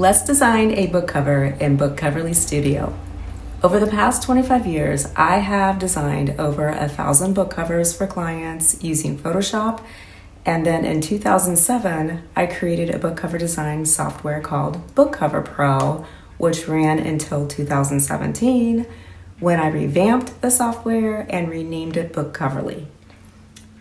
Let's design a book cover in BookCoverly Studio. Over the past 25 years, I have designed over 1,000 book covers for clients using Photoshop. And then in 2007, I created a book cover design software called BookCover Pro, which ran until 2017 when I revamped the software and renamed it BookCoverly.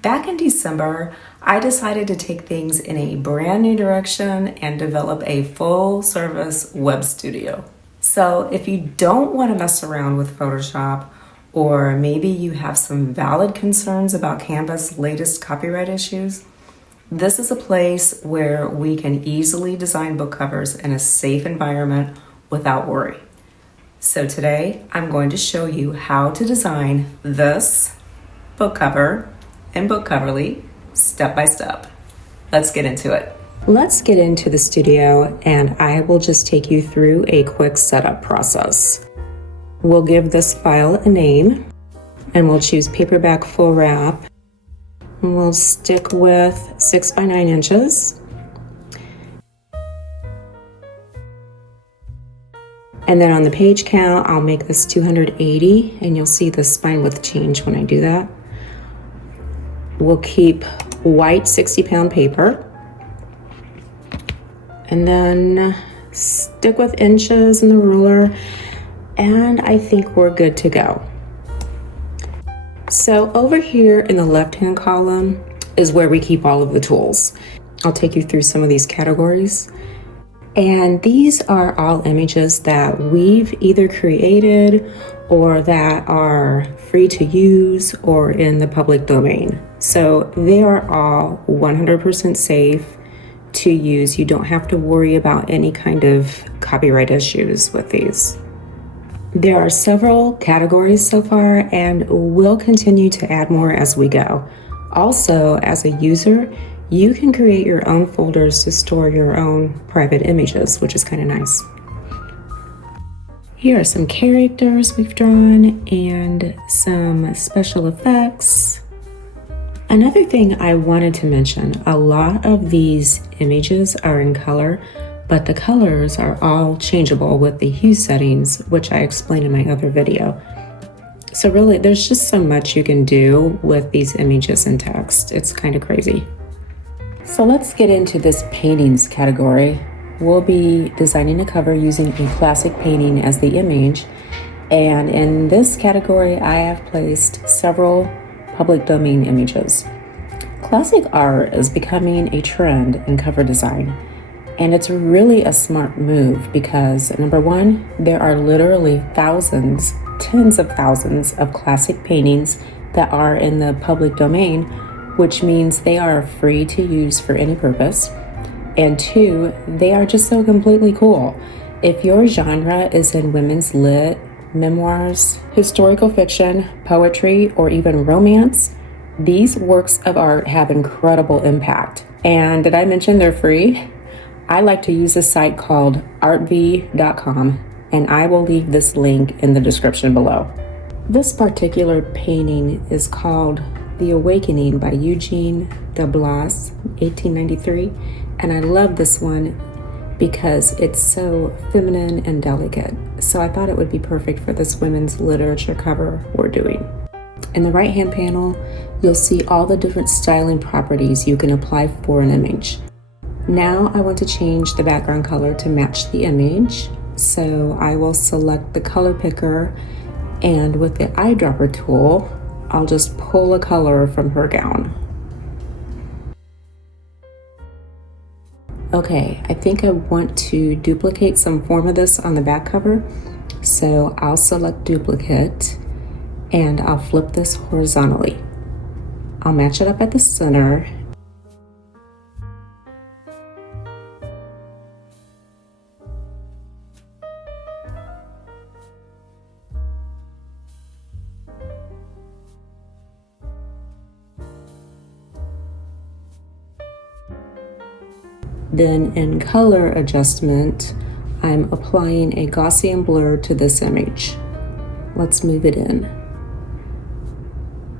Back in December, I decided to take things in a brand new direction and develop a full-service web studio. So if you don't want to mess around with Photoshop, or maybe you have some valid concerns about Canva's latest copyright issues, this is a place where we can easily design book covers in a safe environment without worry. So today, I'm going to show you how to design this book cover in BookCoverly step by step. Let's get into it. Let's get into the studio, and I will just take you through a quick setup process. We'll give this file a name, and we'll choose paperback full wrap. And we'll stick with 6 by 9 inches. And then on the page count, I'll make this 280, and you'll see the spine width change when I do that. We'll keep white 60-pound paper. And then stick with inches in the ruler, and I think we're good to go. So over here in the left-hand column is where we keep all of the tools. I'll take you through some of these categories. And these are all images that we've either created or that are free to use or in the public domain. So they are all 100% safe to use. You don't have to worry about any kind of copyright issues with these. There are several categories so far, and we'll continue to add more as we go. Also, as a user, you can create your own folders to store your own private images, which is kind of nice. Here are some characters we've drawn and some special effects. Another thing I wanted to mention, a lot of these images are in color, but the colors are all changeable with the hue settings, which I explained in my other video. So really, there's just so much you can do with these images and text. It's kind of crazy. So let's get into this paintings category. We'll be designing a cover using a classic painting as the image. And in this category, I have placed several public domain images. Classic art is becoming a trend in cover design. And it's really a smart move because, number one, there are literally thousands, tens of thousands of classic paintings that are in the public domain, which means they are free to use for any purpose. And two, they are just so completely cool. If your genre is in women's lit, memoirs, historical fiction, poetry, or even romance, these works of art have incredible impact. And did I mention they're free? I like to use a site called artv.com, and I will leave this link in the description below. This particular painting is called The Awakening by Eugene Deblas, 1893, and I love this one because it's so feminine and delicate. So I thought it would be perfect for this women's literature cover we're doing. In the right-hand panel, you'll see all the different styling properties you can apply for an image. Now I want to change the background color to match the image. So I will select the color picker, and with the eyedropper tool, I'll just pull a color from her gown. Okay, I think I want to duplicate some form of this on the back cover. So I'll select duplicate and I'll flip this horizontally. I'll match it up at the center. Then in color adjustment, I'm applying a Gaussian blur to this image. Let's move it in.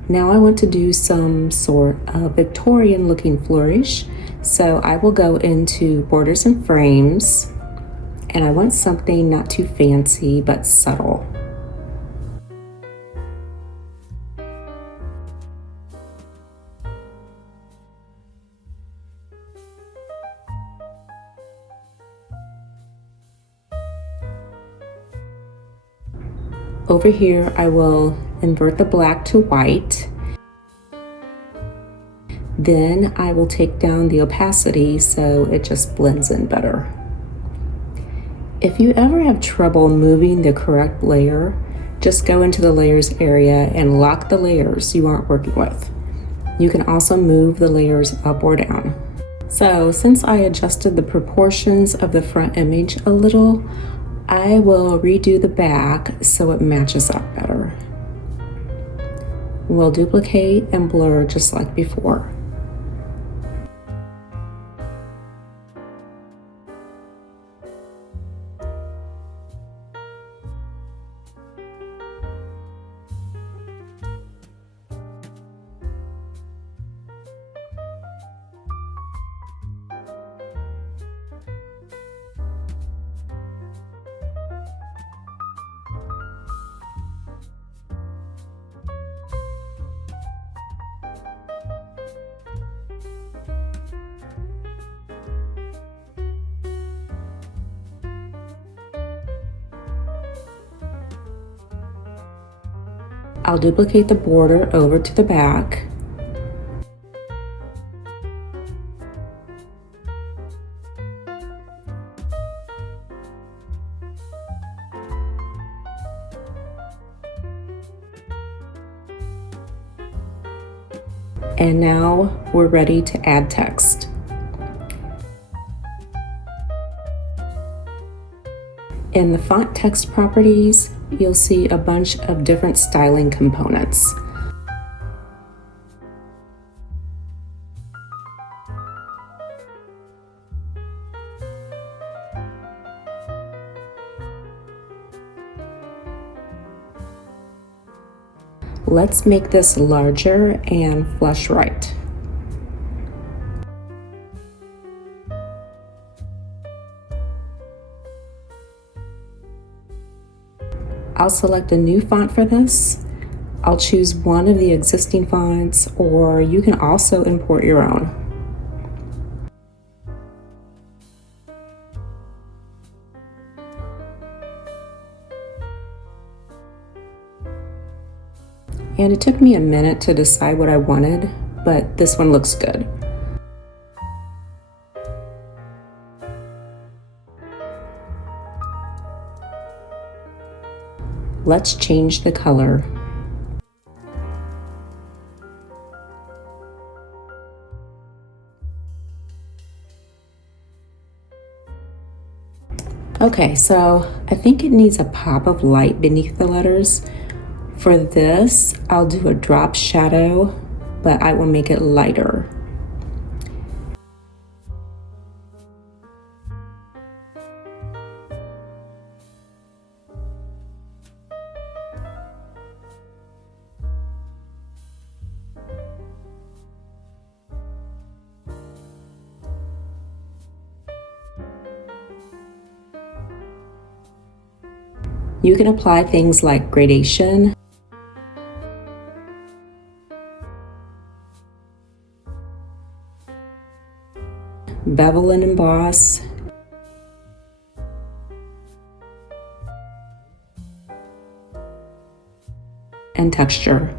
Now I want to do some sort of Victorian looking flourish. So I will go into borders and frames, and I want something not too fancy but subtle. Over here, I will invert the black to white. Then I will take down the opacity so it just blends in better. If you ever have trouble moving the correct layer, just go into the layers area and lock the layers you aren't working with. You can also move the layers up or down. So since I adjusted the proportions of the front image a little, I will redo the back so it matches up better. We'll duplicate and blur just like before. I'll duplicate the border over to the back. And now we're ready to add text. In the font text properties, you'll see a bunch of different styling components. Let's make this larger and flush right. I'll select a new font for this. I'll choose one of the existing fonts, or you can also import your own. And it took me a minute to decide what I wanted, but this one looks good. Let's change the color. Okay, so I think it needs a pop of light beneath the letters. For this, I'll do a drop shadow, but I will make it lighter. You can apply things like gradation, bevel and emboss, and texture.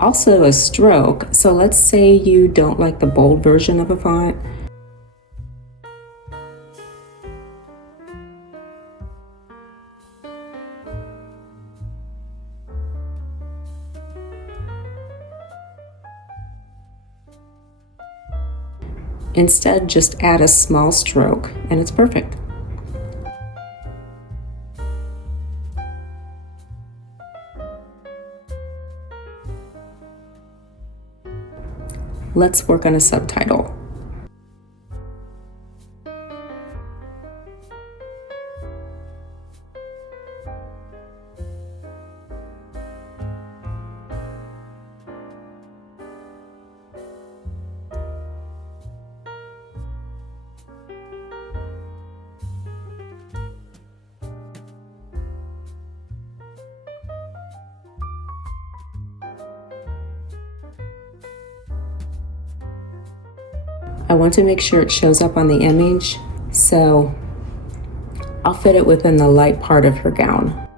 Also a stroke, so let's say you don't like the bold version of a font. Instead, just add a small stroke and it's perfect. Let's work on a subtitle. I want to make sure it shows up on the image, so I'll fit it within the light part of her gown.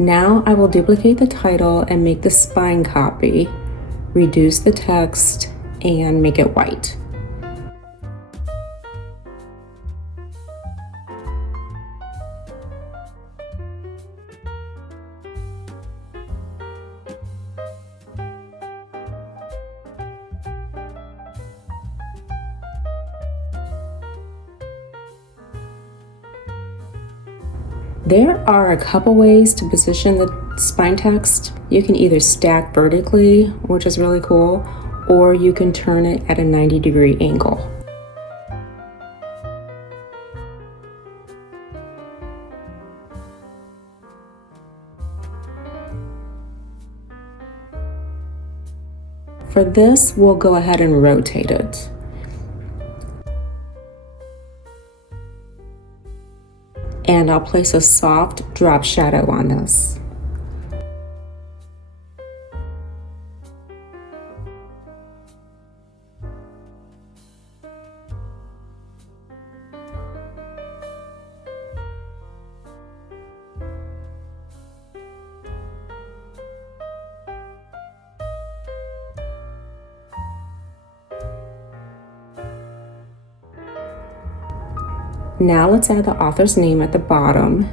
Now I will duplicate the title and make the spine copy, reduce the text, and make it white. There are a couple ways to position the spine text. You can either stack vertically, which is really cool, or you can turn it at a 90-degree angle. For this, we'll go ahead and rotate it. And I'll place a soft drop shadow on this. Now let's add the author's name at the bottom.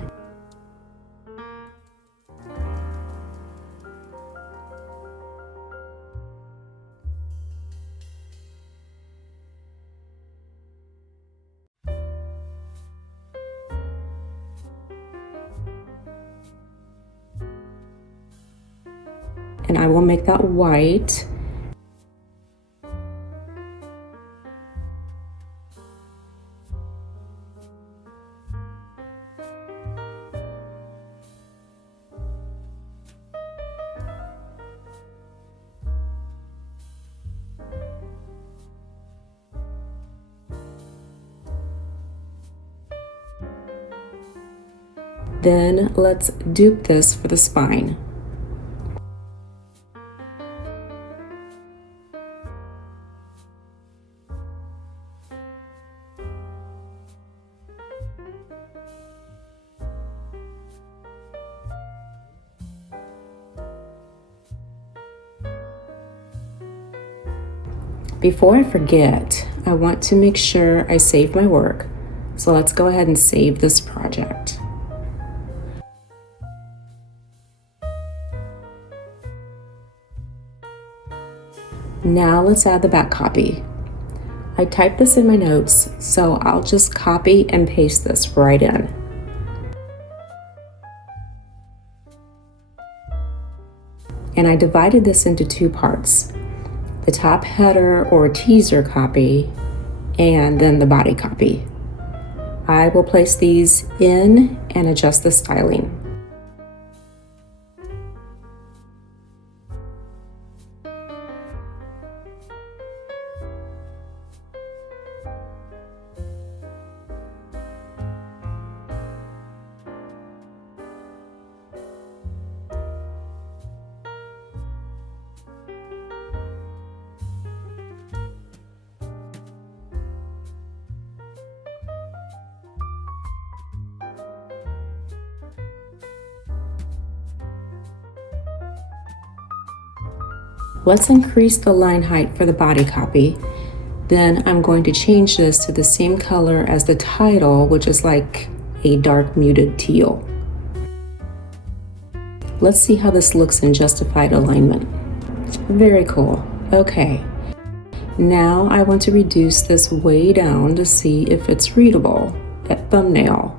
And I will make that white. Then let's dupe this for the spine. Before I forget, I want to make sure I save my work. So let's go ahead and save this project. Now let's add the back copy. I typed this in my notes, so I'll just copy and paste this right in. And I divided this into two parts: the top header or teaser copy, and then the body copy. I will place these in and adjust the styling. Let's increase the line height for the body copy. Then I'm going to change this to the same color as the title, which is like a dark muted teal. Let's see how this looks in justified alignment. Very cool. Okay. Now I want to reduce this way down to see if it's readable at thumbnail.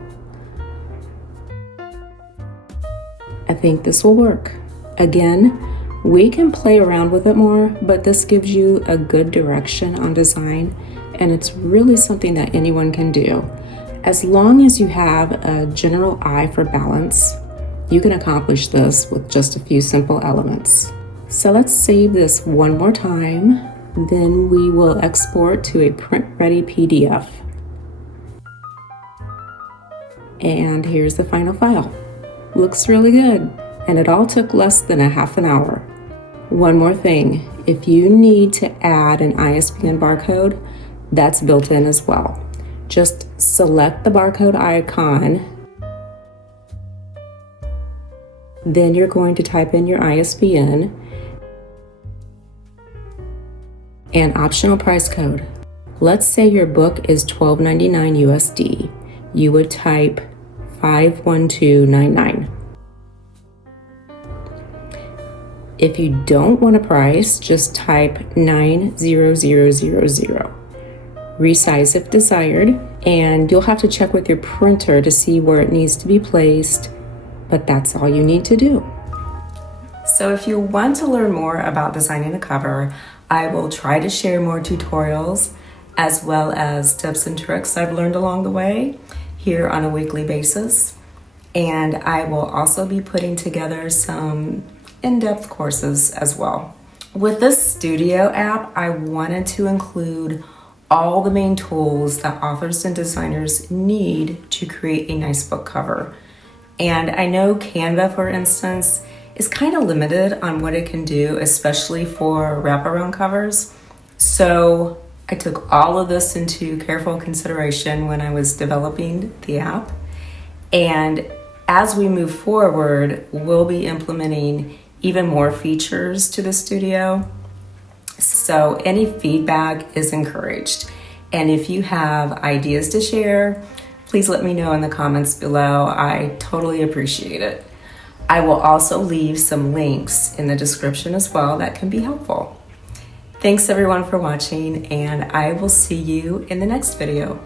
I think this will work. Again, we can play around with it more, but this gives you a good direction on design, and it's really something that anyone can do. As long as you have a general eye for balance, you can accomplish this with just a few simple elements. So let's save this one more time, then we will export to a print-ready PDF. And here's the final file. Looks really good. And it all took less than a half an hour. One more thing, if you need to add an ISBN barcode, that's built in as well. Just select the barcode icon, then you're going to type in your ISBN and optional price code. Let's say your book is $12.99 USD. You would type 51299. If you don't want a price, just type 90000. Resize if desired, and you'll have to check with your printer to see where it needs to be placed, but that's all you need to do. So if you want to learn more about designing a cover, I will try to share more tutorials as well as tips and tricks I've learned along the way here on a weekly basis. And I will also be putting together some in-depth courses as well. With this studio app, I wanted to include all the main tools that authors and designers need to create a nice book cover. And I know Canva, for instance, is kind of limited on what it can do, especially for wraparound covers. So I took all of this into careful consideration when I was developing the app. And as we move forward, we'll be implementing even more features to the studio. So any feedback is encouraged. And if you have ideas to share, please let me know in the comments below. I totally appreciate it. I will also leave some links in the description as well that can be helpful. Thanks everyone for watching, and I will see you in the next video.